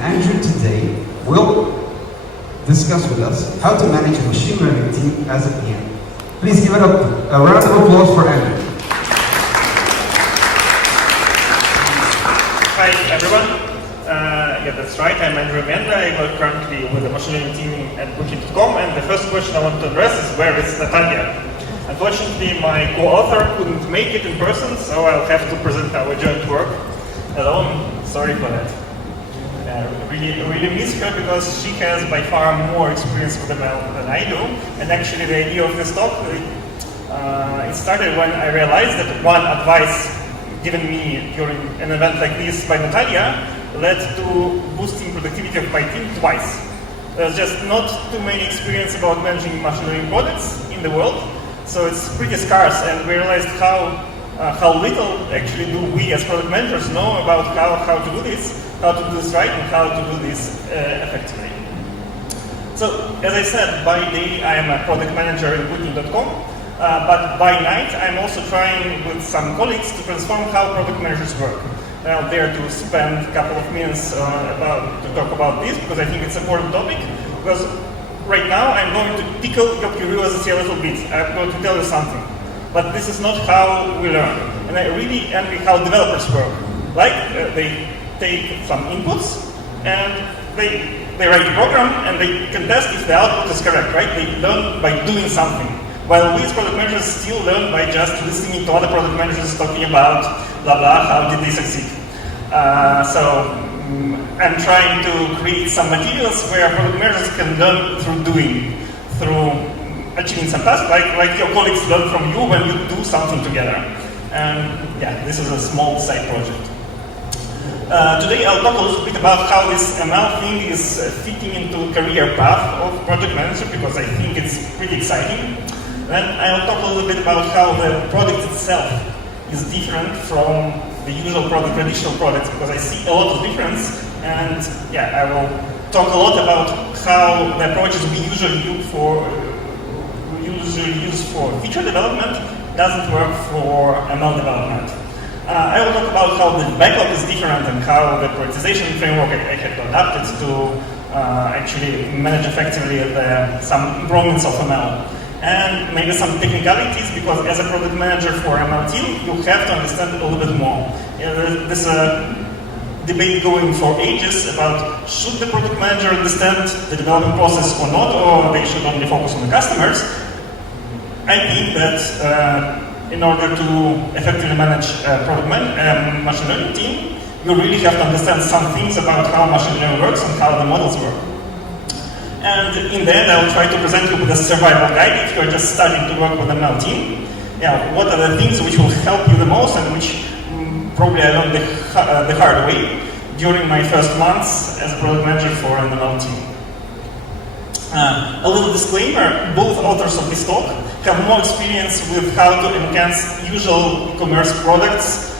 Andrew today will discuss with us how to manage a machine learning team as a PM. Please give it a round of applause for Andrew. Hi everyone. Yeah, that's right. I'm Andrew Mende. I work currently with the machine learning team at ProductCom, and the first question I want to address is where is Natalia? Unfortunately, my co-author couldn't make it in person, so I'll have to present our joint work alone. Sorry for that. Really miss her because she has by far more experience with ML than I do. And actually, the idea of this talk it started when I realized that one advice given me during an event like this by Natalia led to boosting productivity of my team twice. There's just not too many experience about managing machine learning products in the world, so it's pretty scarce, and we realized how little actually do we as product managers know about how to do this right, and how to do this effectively. So, as I said, by day I am a product manager in ProductDo.com, but by night I'm also trying with some colleagues to transform how product managers work. I'm there to spend a couple of minutes to talk about this because I think it's an important topic. Because right now I'm going to tickle your curiosity a little bit. I'm going to tell you something. But this is not how we learn. And I really envy how developers work. Like they take some inputs and they write a program and they can test if the output is correct, right? They learn by doing something. While we as product managers still learn by just listening to other product managers talking about blah blah, how did they succeed. I'm trying to create some materials where product managers can learn through doing, through achieving some tasks, like your colleagues learn from you when you do something together. And yeah, this is a small side project. Today I'll talk a little bit about how this ML thing is fitting into career path of project manager because I think it's pretty exciting. Then I'll talk a little bit about how the product itself is different from the usual product, traditional products, because I see a lot of difference. And yeah, I will talk a lot about how the approaches we usually use for feature development doesn't work for ML development. I will talk about how the backlog is different and how the prioritization framework I had to adapt it to actually manage effectively some improvements of ML. And maybe some technicalities, because as a product manager for ML team, you have to understand a little bit more. There's a debate going for ages about should the product manager understand the development process or not, or they should only focus on the customers. I think that in order to effectively manage a machine learning team, you really have to understand some things about how machine learning works and how the models work. And in the end, I will try to present you with a survival guide if you're just starting to work with an ML team. Yeah, what are the things which will help you the most and which probably I learned the hard way during my first months as a product manager for an ML team. A little disclaimer, both authors of this talk have more experience with how to enhance usual e-commerce products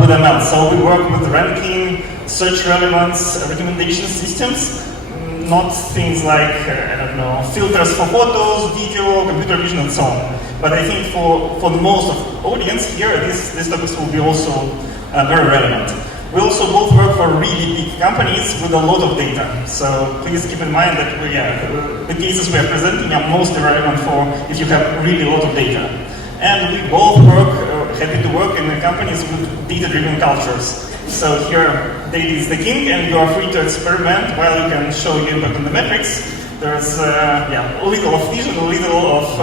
with ML. So we work with ranking, search relevance, recommendation systems, not things like, I don't know, filters for photos, video, computer vision, and so on. But I think for the most of the audience here, these topics will be also very relevant. We also both work for really big companies with a lot of data. So please keep in mind that the cases we are presenting are mostly relevant for if you have really a lot of data. And we both happy to work in companies with data-driven cultures. So here, data is the king, and you are free to experiment while you can show your impact on the metrics. There's a little of vision, a little of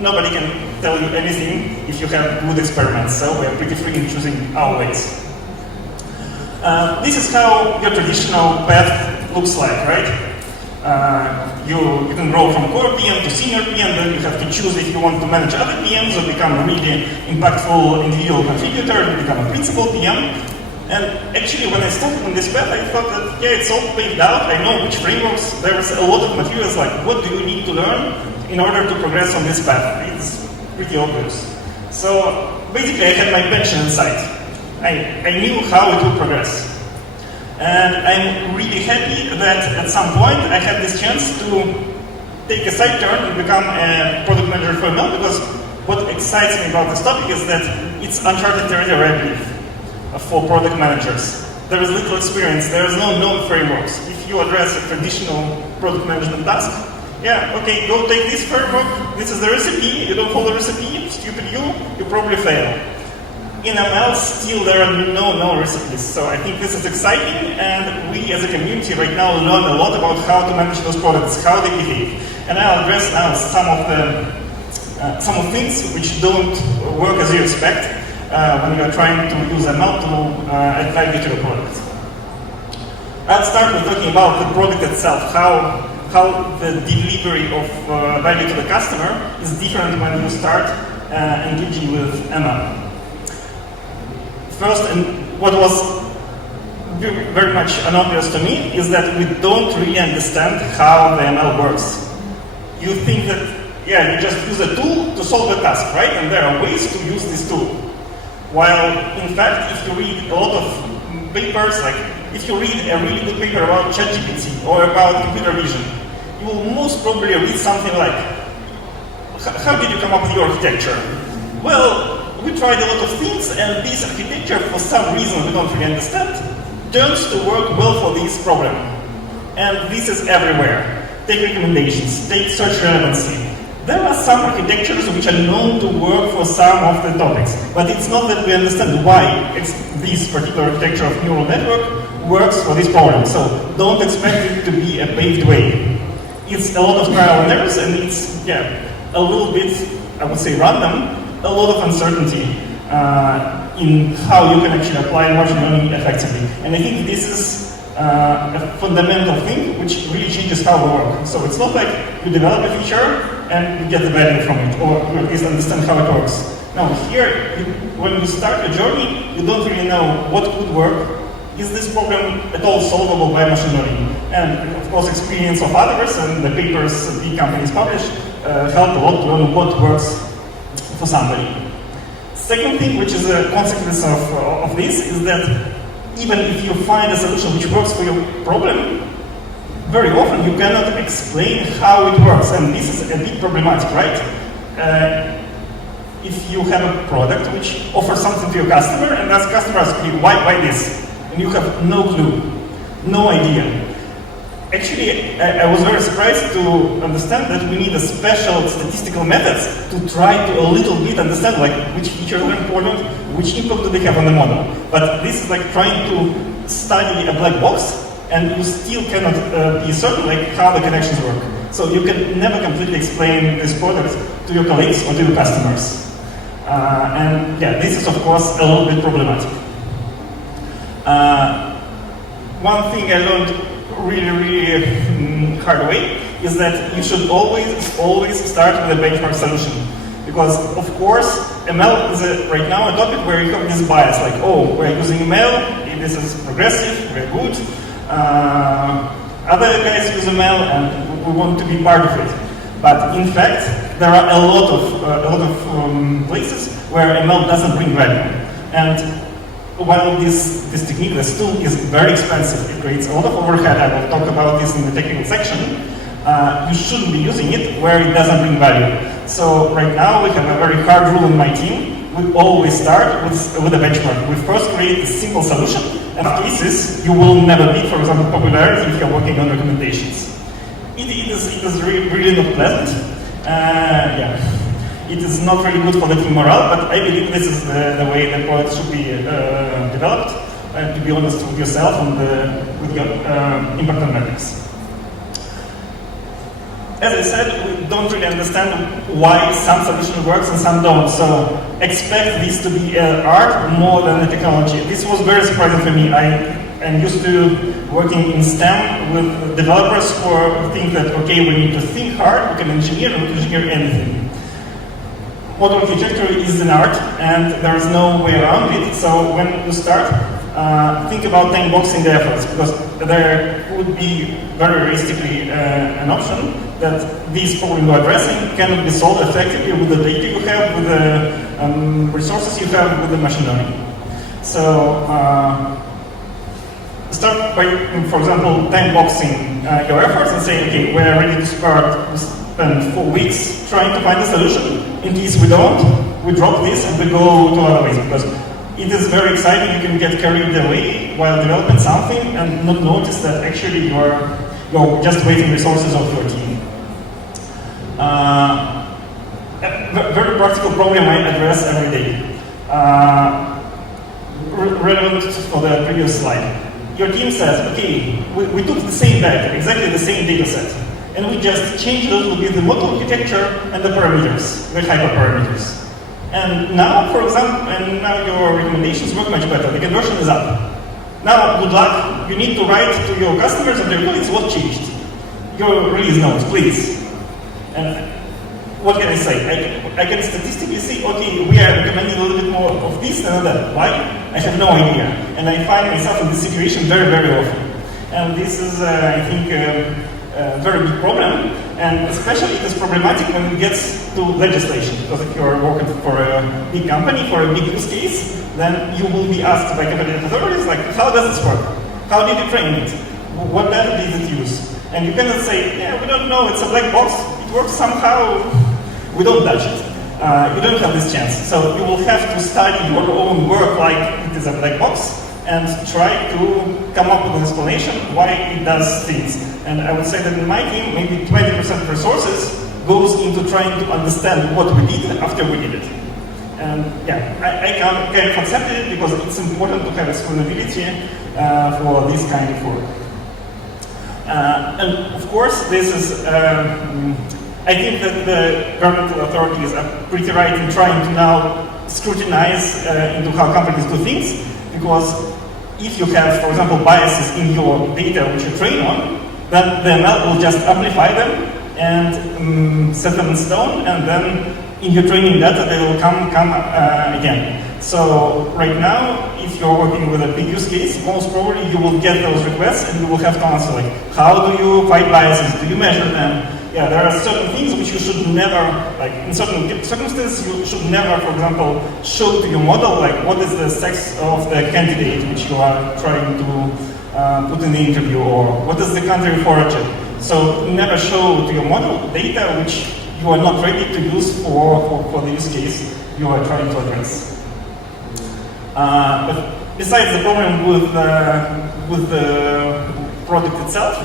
nobody can tell you anything if you have good experiments. So we are pretty free in choosing our ways. This is how your traditional path looks like, right? You can grow from core PM to senior PM, then you have to choose if you want to manage other PMs or become a really impactful individual contributor and become a principal PM. And actually, when I started on this path, I thought that, yeah, it's all paved out. I know which frameworks. There's a lot of materials like what do you need to learn in order to progress on this path. It's pretty obvious. So basically, I had my pension in sight. I knew how it would progress. And I'm really happy that at some point I had this chance to take a side turn and become a product manager for ML, because what excites me about this topic is that it's uncharted territory, I believe, for product managers. there is little experience, there is no known frameworks. If you address a traditional product management task, yeah, okay, go take this framework, this is the recipe, you don't follow the recipe, stupid you probably fail. In ML, still there are no recipes, so I think this is exciting, and we as a community right now learn a lot about how to manage those products, how they behave. And I'll address now some of things which don't work as you expect when you're trying to use ML to add value to your product. I'll start with talking about the product itself, how the delivery of value to the customer is different when you start engaging with ML. First, and what was very much unobvious to me, is that we don't really understand how the ML works. You think that, yeah, you just use a tool to solve a task, right? And there are ways to use this tool. While, in fact, if you read a lot of papers, like if you read a really good paper about ChatGPT or about computer vision, you will most probably read something like, how did you come up with your architecture? Well, we tried a lot of things, and this architecture, for some reason we don't really understand, turns to work well for this problem. And this is everywhere. Take recommendations, take search relevancy. There are some architectures which are known to work for some of the topics, but it's not that we understand why this particular architecture of neural network works for this problem. So don't expect it to be a paved way. It's a lot of trial and errors, and it's, yeah, a little bit, I would say, random, a lot of uncertainty in how you can actually apply machine learning effectively. And I think this is a fundamental thing which really changes how we work. So it's not like you develop a feature and you get the value from it, or at least understand how it works. Now here, when you start a journey, you don't really know what could work. Is this problem at all solvable by machine learning? And of course, experience of others and the papers big companies publish help a lot to learn what works for somebody. Second thing, which is a consequence of this, is that even if you find a solution which works for your problem, very often you cannot explain how it works, and this is a bit problematic, right? If you have a product which offers something to your customer, and as customer asks you, why this? And you have no clue, no idea. Actually, I was very surprised to understand that we need a special statistical methods to try to a little bit understand like which features are important, which impact do they have on the model. But this is like trying to study a black box, and you still cannot be certain like how the connections work. So you can never completely explain this product to your colleagues or to your customers. And yeah, this is of course a little bit problematic. One thing I learned really hard way is that you should always start with a benchmark solution, because of course ML is right now a topic where you have this bias, like, oh, we're using ML, this is progressive, we're good, other guys use ML and we want to be part of it. But in fact there are a lot of places where ML doesn't bring value. And while this technique, this tool, is very expensive, it creates a lot of overhead, I will talk about this in the technical section, you shouldn't be using it where it doesn't bring value. So right now we have a very hard rule in my team. We always start with a benchmark. We first create a simple solution, and after this you will never beat, for example, popularity if you're working on recommendations. It is really not pleasant. Yeah. It is not really good for the team morale, but I believe this is the way the product should be developed, to be honest with yourself and with your impact on metrics. As I said, we don't really understand why some solution works and some don't, so expect this to be an art more than a technology. This was very surprising for me. I'm used to working in STEM with developers who think that, okay, we need to think hard, we can engineer anything. Model architecture is an art, and there is no way around it. So when you start, think about time boxing the efforts, because there would be very realistically an option that this problem you're addressing cannot be solved effectively with the data you have, with the resources you have, with the machine learning. So start by, for example, time boxing your efforts and say, okay, we're ready to spend 4 weeks trying to find a solution. In case we don't, we drop this and we go to other ways, because it is very exciting. You can get carried away while developing something and not notice that actually you're just wasting resources of your team. A very practical problem I address every day. Relevant for the previous slide. Your team says, okay, we took the same data, exactly the same data set, and we just changed a little bit the model architecture and the parameters, the hyperparameters. And now, for example, now your recommendations work much better. The conversion is up. Now, good luck. You need to write to your customers and their colleagues what changed. Your release notes, please. And what can I say? I can statistically say, okay, we are recommending a little bit more of this than that. Why? I have no idea. And I find myself in this situation very, very often. And this is, I think, a very big problem. And especially it is problematic when it gets to legislation. Because if you are working for a big company, for a big use case, then you will be asked by competitive authorities, like, how does this work? How did you train it? What data did it use? And you cannot say, yeah, we don't know, it's a black box. It works somehow. We don't touch it. You don't have this chance. So you will have to study your own work like it is a black box and try to come up with an explanation why it does things. And I would say that in my team, maybe 20% of resources goes into trying to understand what we did after we did it. And yeah, I kind of accepted it because it's important to have explainability for this kind of work. And of course, this is I think that the governmental authorities are pretty right in trying to now scrutinize into how companies do things, because if you have, for example, biases in your data which you train on, then the ML will just amplify them and set them in stone, and then in your training data they will come again. So right now, if you're working with a big use case, most probably you will get those requests and you will have to answer like, how do you fight biases? Do you measure them? Yeah, there are certain things which you should never, like in certain circumstances, you should never, for example, show to your model, like what is the sex of the candidate which you are trying to put in the interview, or what is the country of origin. So never show to your model data which you are not ready to use for the use case you are trying to address. But besides the problem with the product itself,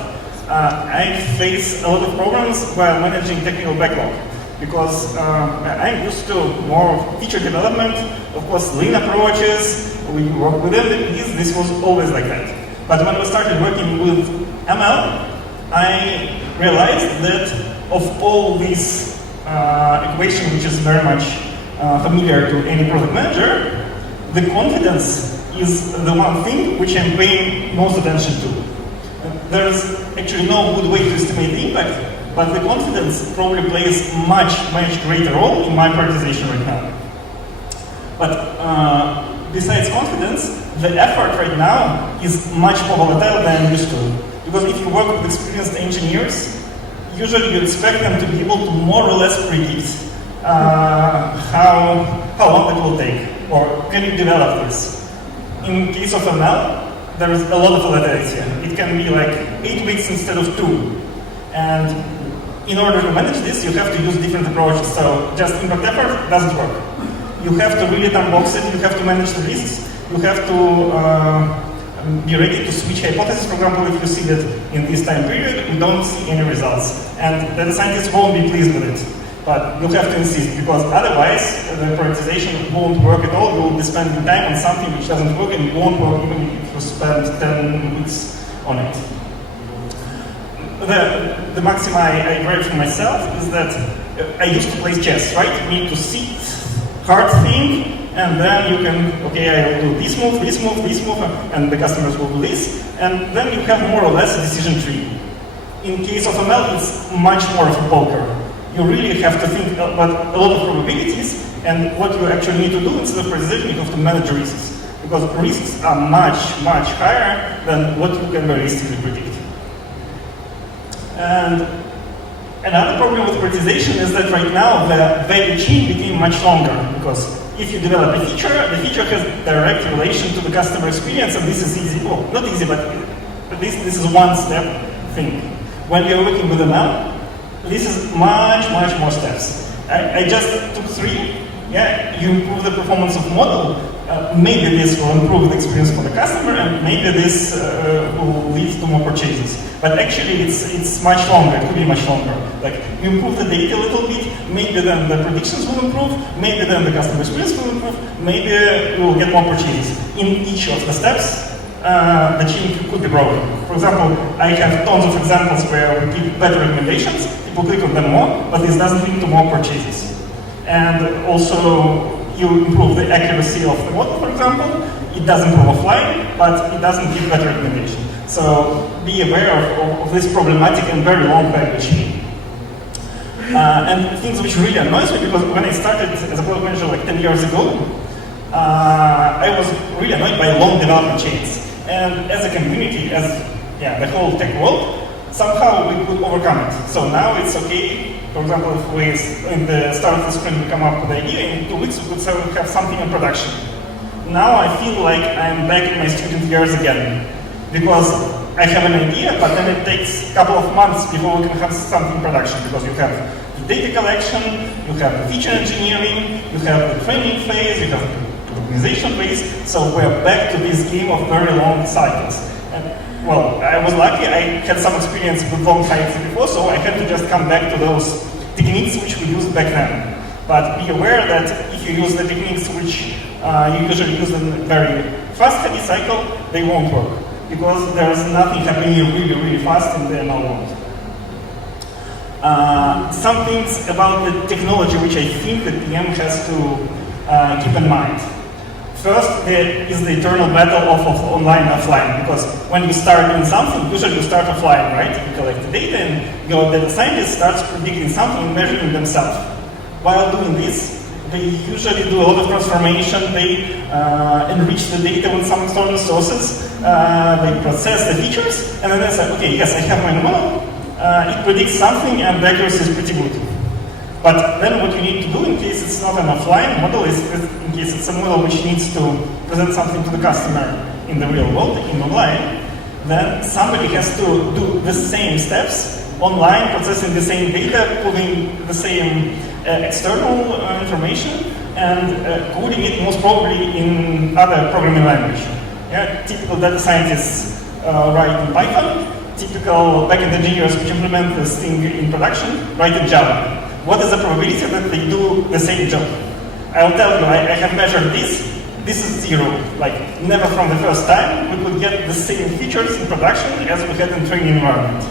I face a lot of problems while managing technical backlog, because I'm used to more feature development, of course lean approaches, we work within this was always like that. But when we started working with ML, I realized that of all these equations, which is very much familiar to any product manager, the confidence is the one thing which I'm paying most attention to. There's actually no good way to estimate the impact, but the confidence probably plays much greater role in my prioritization right now. But besides confidence, the effort right now is much more volatile than I'm used to. Because if you work with experienced engineers, usually you expect them to be able to more or less predict how long it will take, or can you develop this. In case of ML, there is a lot of volatility. It can be like 8 weeks instead of 2. And in order to manage this, you have to use different approaches. So just impact effort doesn't work. You have to really unbox it, you have to manage the risks, you have to be ready to switch hypotheses. For example, if you see that in this time period, we don't see any results. And the scientists won't be pleased with it. But you have to insist, because otherwise the prioritization won't work at all. You will be spending time on something which doesn't work, and it won't work even if you spend 10 weeks on it. The maxim I write for myself is that I used to play chess, right? You need to sit, hard think, and then you can, okay, I will do this move, and the customers will do this, and then you have more or less a decision tree. In case of ML, it's much more of a poker. You really have to think about a lot of probabilities, and what you actually need to do instead of prioritization, you have to manage risks. Because risks are much higher than what you can realistically predict. And another problem with prioritization is that right now the value chain became much longer, because if you develop a feature, the feature has direct relation to the customer experience, and this is easy. Well, not easy, but this is one step thing. When you're working with ML, this is much more steps. I just took 3. Yeah, you improve the performance of model, maybe this will improve the experience for the customer, and maybe this will lead to more purchases. But actually, it's much longer. It could be much longer. Like, you improve the data a little bit, maybe then the predictions will improve, maybe then the customer experience will improve, maybe we will get more purchases. In each of the steps, the chain could be broken. For example, I have tons of examples where we give better recommendations, people click on them more, but this doesn't lead to more purchases. And also, you improve the accuracy of the model, for example. It does improve offline, but it doesn't give better recommendation. So be aware of this problematic and very long value chain. And things which really annoys me, because when I started as a product manager like 10 years ago, I was really annoyed by long development chains. And as a community, as the whole tech world, somehow we could overcome it. So now it's okay. For example, if we, in the start of the sprint, we come up with an idea, in 2 weeks we could have something in production. Now I feel like I'm back in my student years again, because I have an idea, but then it takes a couple of months before we can have something in production, because you have the data collection, you have the feature engineering, you have the training phase, you have the organization phase, so we're back to this game of very long cycles. And, well, I was lucky, I had some experience with long cycles before, so I had to just come back to those techniques which we used back then. But be aware that if you use the techniques which you usually use in a very fast heavy cycle, they won't work, because there's nothing happening really, really fast in the ML world. Some things about the technology which I think that PM has to keep in mind. First, there is the eternal battle of online and offline, because when you start doing something, usually you start offline, right? You collect the data and your data scientist starts predicting something and measuring themselves. While doing this, they usually do a lot of transformation, they enrich the data with some external sources, they process the features, and then they say, okay, yes, I have my model, it predicts something and the accuracy is pretty good. But then what you need to do in case it's not an offline model is, in case it's a model which needs to present something to the customer in the real world, in online, then somebody has to do the same steps online, processing the same data, pulling the same external information, and coding it most probably in other programming language. Yeah, typical data scientists write in Python, typical backend engineers which implement this thing in production write in Java. What is the probability that they do the same job? I'll tell you, I have measured this. This is 0. Like, never from the first time we could get the same features in production as we had in training environment.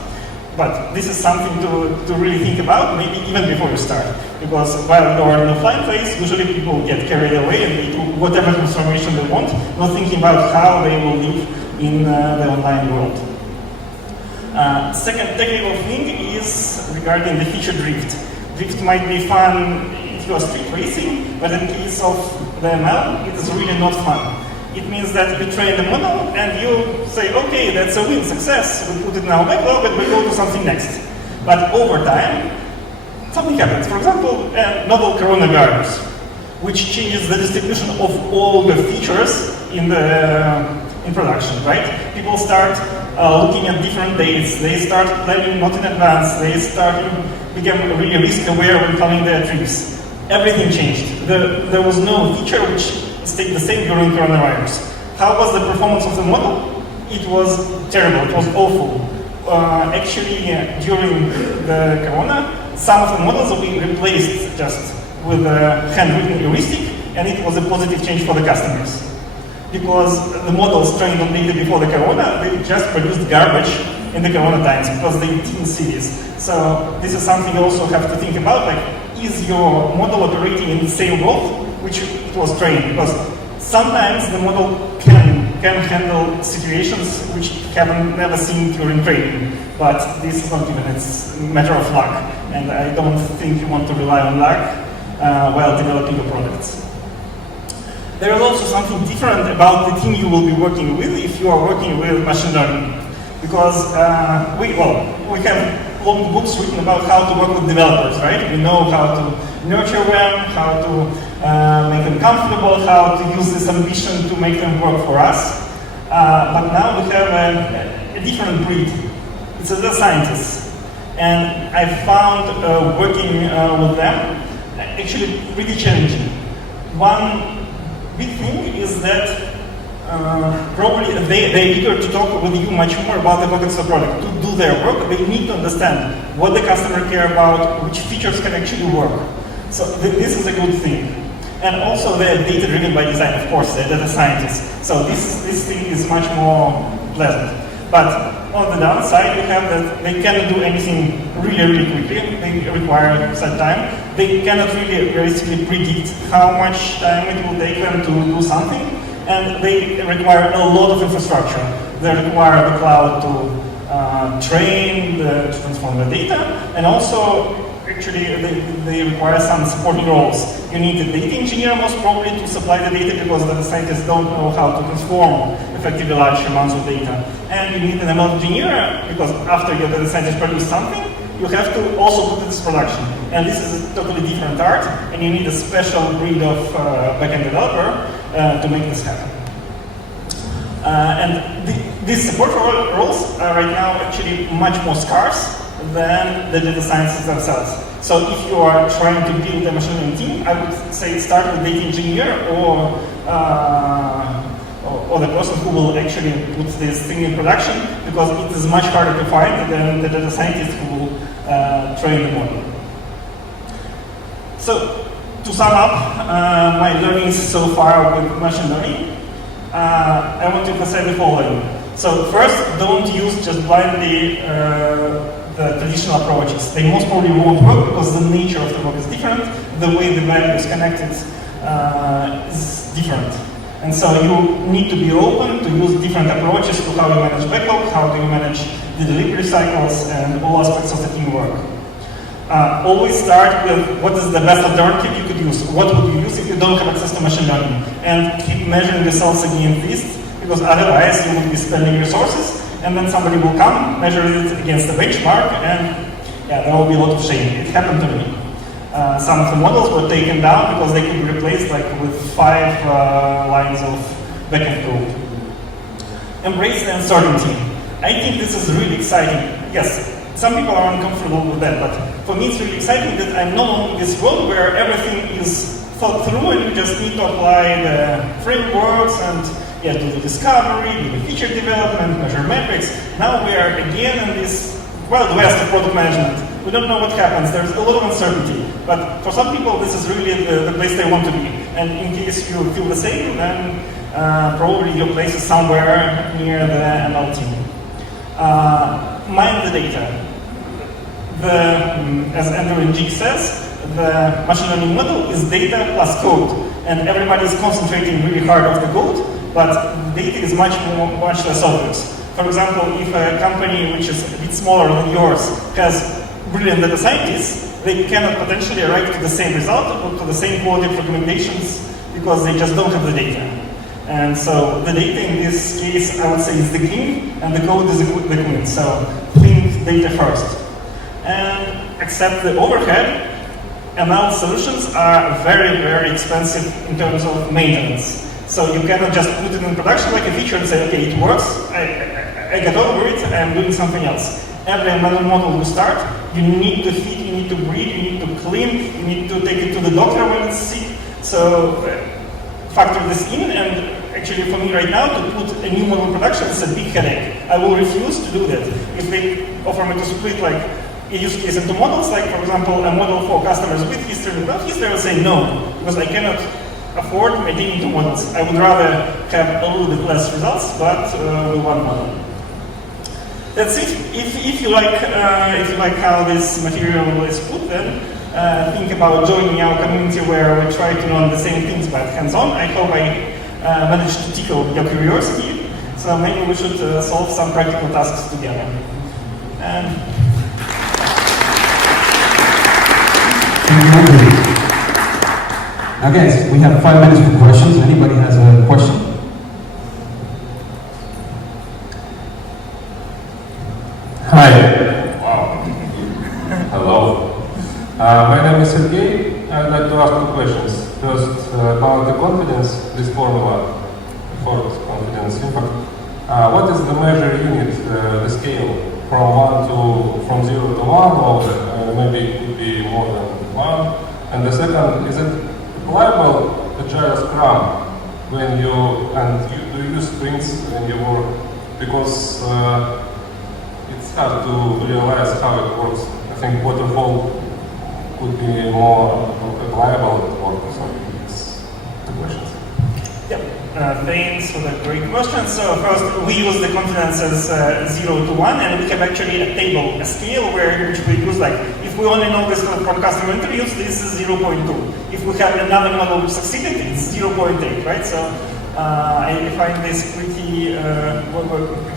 But this is something to really think about, maybe even before you start. Because while you are in the offline phase, usually people get carried away and they do whatever transformation they want, not thinking about how they will live in the online world. Second technical thing is regarding the feature drift. Drift might be fun if you are street racing, but in case of the ML, it is really not fun. It means that you train the model and you say, okay, that's a win, success, we put it in our backlog and we go to something next. But over time, something happens. For example, a novel coronavirus, which changes the distribution of all the features in production, right? People start looking at different dates, they start planning not in advance, they become really risk aware when planning their trips. Everything changed. There was no feature which stayed the same during coronavirus. How was the performance of the model? It was terrible, it was awful. Actually, during the corona, some of the models were being replaced just with a handwritten heuristic, and it was a positive change for the customers. Because the models trained on data before the corona, they just produced garbage in the corona times because they didn't see this. So this is something you also have to think about, like, is your model operating in the same world which it was trained? Because sometimes the model can handle situations which it haven't never seen during training, but this is not given, it's a matter of luck, and I don't think you want to rely on luck while developing your products. There is also something different about the team you will be working with if you are working with machine learning. Because we have long books written about how to work with developers, right? We know how to nurture them, how to make them comfortable, how to use this ambition to make them work for us. But now we have a different breed. It's the scientists. And I found working with them actually really challenging. One big thing is that probably they're eager to talk with you much more about the ProductDo product. To do their work, they need to understand what the customer care about, which features can actually work. So this is a good thing. And also they're data driven by design, of course, they're data scientists. So this thing is much more pleasant. But on the downside, you have that they cannot do anything really quickly. They require set time. They cannot really realistically predict how much time it will take them to do something. And they require a lot of infrastructure. They require the cloud to train, to transform the data, and also actually they require some supporting roles. You need a data engineer most probably to supply the data because the scientists don't know how to transform effectively large amounts of data. And you need an ML engineer because after your data scientist produce something, you have to also put it into production. And this is a totally different art, and you need a special breed of backend developer to make this happen. These support roles are right now actually much more scarce than the data scientists themselves. So if you are trying to build a machine learning team, I would say start with data engineer or the person who will actually put this thing in production, because it is much harder to find than the data scientist who will train the model. So to sum up my learnings so far with machine learning, I want to emphasize the following. So first, don't use just blindly the traditional approaches. They most probably won't work because the nature of the work is different. The way the value is connected is different. And so you need to be open to use different approaches to how you manage backlog, how do you manage the delivery cycles, and all aspects of the teamwork. Always start with what is the best alternative you could use. What would you use if you don't have access to machine learning? And keep measuring yourselves against this, because otherwise you will be spending resources, and then somebody will come, measure it against the benchmark, and yeah, there will be a lot of shame. It happened to me. Some of the models were taken down because they could be replaced with 5 lines of backend code. Embrace the uncertainty. I think this is really exciting. Yes, some people are uncomfortable with that, but for me it's really exciting that I'm no longer in this world where everything is thought through and you just need to apply the frameworks and do the discovery, do the feature development, measure metrics. Now we are again in this Wild West of product management. We don't know what happens. There's a lot of uncertainty. But for some people, this is really the place they want to be. And in case you feel the same, then probably your place is somewhere near the ML team. Mind the data. As Andrew and Jig says, the machine learning model is data plus code. And everybody is concentrating really hard on the code, but data is much less obvious. For example, if a company which is a bit smaller than yours has brilliant data scientists, they cannot potentially arrive to the same result or to the same quality of recommendations because they just don't have the data. And so the data in this case, I would say, is the king, and the code is the queen. So think data first. And accept the overhead. ML solutions are very expensive in terms of maintenance. So you cannot just put it in production like a feature and say, okay, it works, I got over it, I'm doing something else. Every ML model you start, you need to feed, you need to breed, you need to clean, you need to take it to the doctor when it's sick. So factor this in, and actually for me right now, to put a new model in production is a big headache. I will refuse to do that. If they offer me to split like a use case into models, like for example, a model for customers with history and without history, I would say no, because I cannot afford maintaining 2 models. I would rather have a little bit less results, but with 1 model. That's it. If you like how this material is put, then think about joining our community where we try to learn the same things but hands-on. I hope I managed to tickle your curiosity. So maybe we should solve some practical tasks together. Now guys, we have 5 minutes for questions. Anybody has a question? Hi. Wow. Hello. My name is Sergey. I'd like to ask 2 questions. First, about the confidence, this formula for confidence impact. What is the measure unit, the scale, from 0 to 1, or maybe it could be more than 1? And the second, is it applicable Agile Scrum when you do you use sprints when you work? Because it's hard to realize how it works. I think waterfall could be more reliable at work. So it's the questions. Yep. Thanks for the great question. So first, we use the confidence as 0 to 1, and we have actually a table, a scale which we use like, if we only know this for customer interviews, this is 0.2. If we have another model which succeeded, it's 0.8, right? So I find this pretty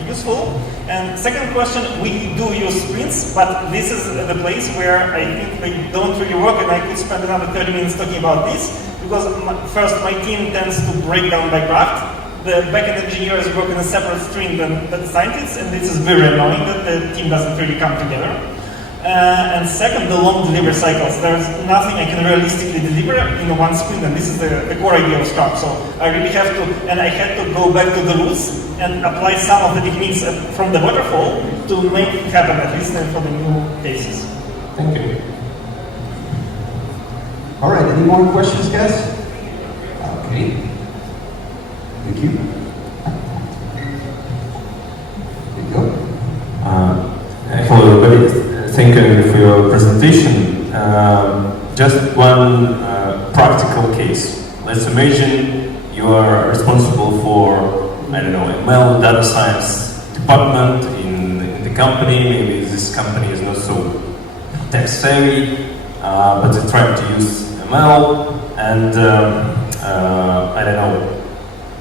useful. And second question, we do use sprints, but this is the place where I think they don't really work, and I could spend another 30 minutes talking about this. Because first, my team tends to break down by craft. The backend engineers work in a separate stream than the scientists, and this is very annoying that the team doesn't really come together. And second, the long delivery cycles. There's nothing I can realistically deliver in one sprint, and this is the core idea of Scrum. So I really have to, and I had to go back to the roots and apply some of the techniques from the waterfall to make it happen, at least for the new cases. Thank you. All right, any more questions, guys? Okay. Thank you. There you go. Hello, everybody. Thank you for your presentation. Just one practical case. Let's imagine you are responsible for, I don't know, ML data science department in the company. Maybe this company is not so tech savvy, but they're trying to use ML, and I don't know,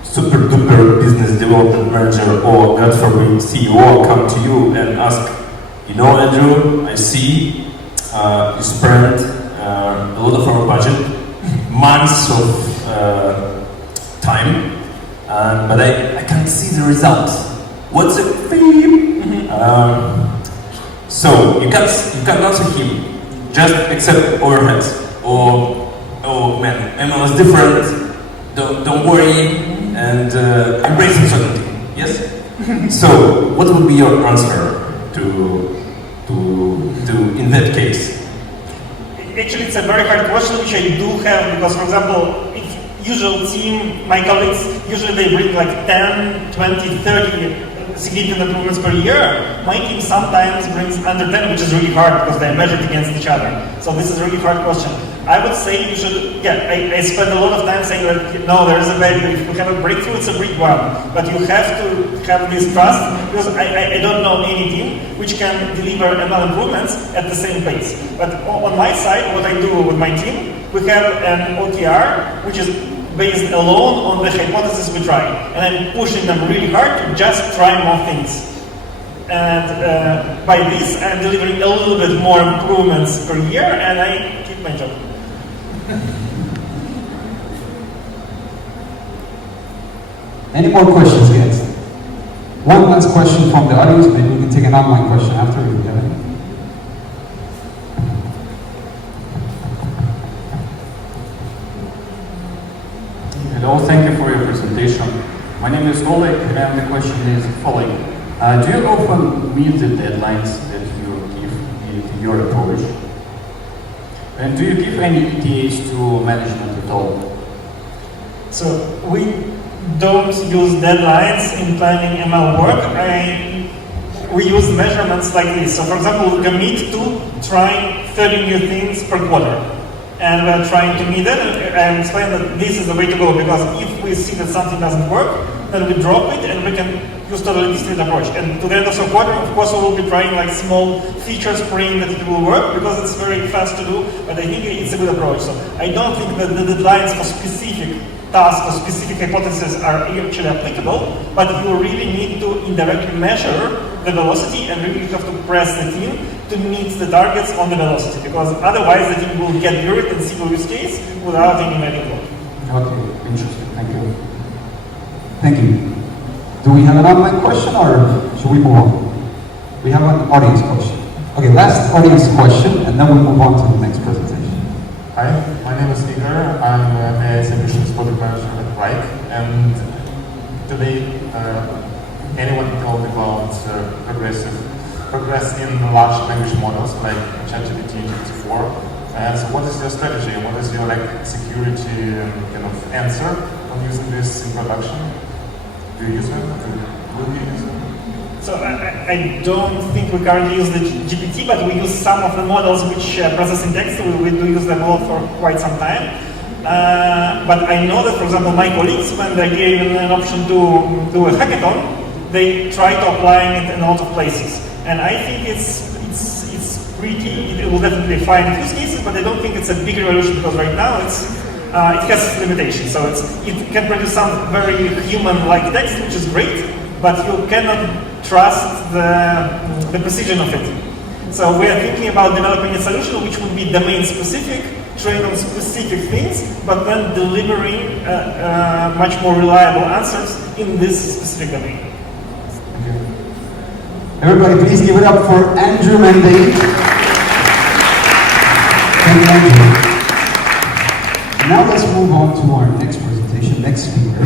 super duper business development manager or God forbid CEO come to you and ask, you know, Andrew, I see you spent a lot of our budget, months of time, but I can't see the results. What's the fee? So you can't answer him, just accept overheads. Or, oh man, ML is different, don't worry, and embrace uncertainty, yes? So, what would be your answer to in that case? Actually, it's a very hard question, which I do have, because, for example, usual team, my colleagues, usually they bring like 10, 20, 30 significant improvements per year. My team sometimes brings under 10, which is really hard because they're measured against each other. So this is a really hard question. I would say you should, I spend a lot of time saying that, no, there is a value. If you have a breakthrough, it's a big one. But you have to have this trust, because I don't know any team which can deliver ML improvements at the same pace. But on my side, what I do with my team, we have an OKR, which is based alone on the hypothesis we try. And I'm pushing them really hard to just try more things. And by this, I'm delivering a little bit more improvements per year, and I keep my job. Any more questions, guys? One last question from the audience. Maybe we can take an online question after we get it. Hello, thank you for your presentation. My name is Oleg, and the question is the following. Do you often meet the deadlines that you give in your approach? And do you give any ETAs to management at all? So we don't use deadlines in planning ML work. We use measurements like this. So for example, we commit to trying 30 new things per quarter. And we're trying to meet it and explain that this is the way to go, because if we see that something doesn't work, then we drop it and we can use totally different approach. And to the end of the quarter, of course, we will be trying like small features, praying that it will work, because it's very fast to do, but I think it's a good approach. So I don't think that the deadlines for specific tasks or specific hypotheses are actually applicable, but you really need to indirectly measure the velocity and really have to press the team to meet the targets on the velocity, because otherwise the team will get buried in single use case without any manual work. Okay, interesting. Thank you. Thank you. Do we have an online question, or should we move on? We have an audience question. Okay, last audience question, and then we'll move on to the next presentation. Hi, my name is Igor. I'm a solutions product manager at Rike, and today anyone told about progress in large language models like ChatGPT and GPT-4. So what is your strategy? What is your security kind of answer on using this in production? Do you use them? Will you use them? So I don't think we currently use the GPT, but we use some of the models which process in text. We do use them all for quite some time. But I know that, for example, my colleagues, when they're given an option to do a hackathon, they try to apply it in a lot of places. And I think it's pretty, it will definitely find use cases, but I don't think it's a big revolution because right now it has limitations. So it can produce some very human-like text, which is great, but you cannot trust the precision of it. So we are thinking about developing a solution which would be domain-specific, trained on specific things, but then delivering much more reliable answers in this specific domain. Everybody, please give it up for Andrew Mende. Thank you, Andrew. Now let's move on to our next presentation, next speaker.